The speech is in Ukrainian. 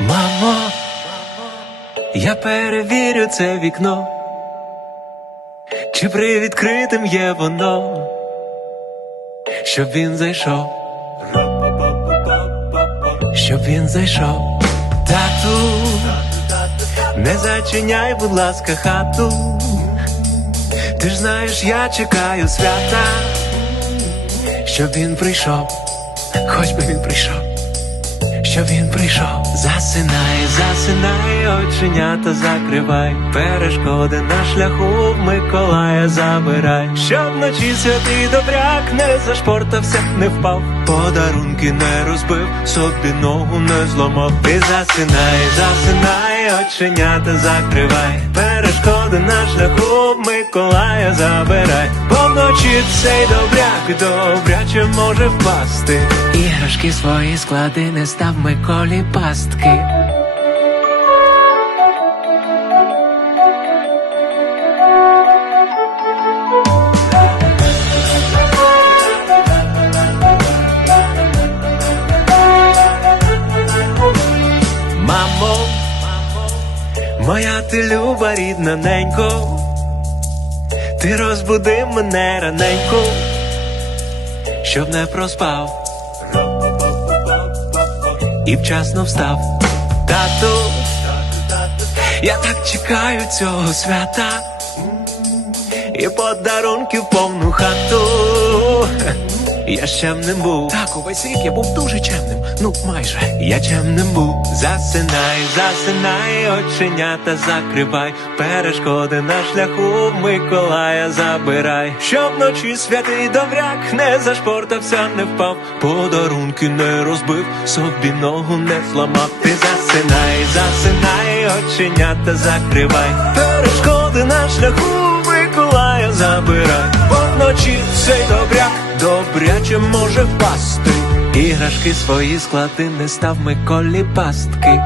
Мамо, я перевірю це вікно, чи привідкритим є воно, щоб він зайшов, щоб він зайшов, тату, не зачиняй, будь ласка, хату. Ти ж знаєш, я чекаю свята, щоб він прийшов, хоч би він прийшов щоб він прийшов. Засинай, засинай, оченята закривай, перешкоди на шляху в Миколая забирай, щоб вночі святий добряк не зашпортався, не впав, подарунки не розбив, собі ногу не зламав. Ти засинай, засинай, оченята закривай, перешкоди на шляху Миколая забирай, бо вночі цей добряк добряче може впасти. Іграшки свої склади не став Миколі пастки. Ти люба рідна ненько, ти розбуди мене раненько, щоб не проспав і вчасно встав. Тату, я так чекаю цього свята і подарунків повну хату. Я ж чемним був. Так, увесь рік я був дуже чемним. Ну, майже. Я чемним був, засинай, засинай, оченята закривай, перешкоди на шляху Миколая забирай, щоб вночі святий добряк не зашпортався, не впав, подарунки не розбив, собі ногу не зламав. Ти засинай, засинай, оченята закривай, перешкоди на шляху Миколая забирай, бо вночі цей добряк добряче може впасти. Іграшки свої склади не став Миколі пастки.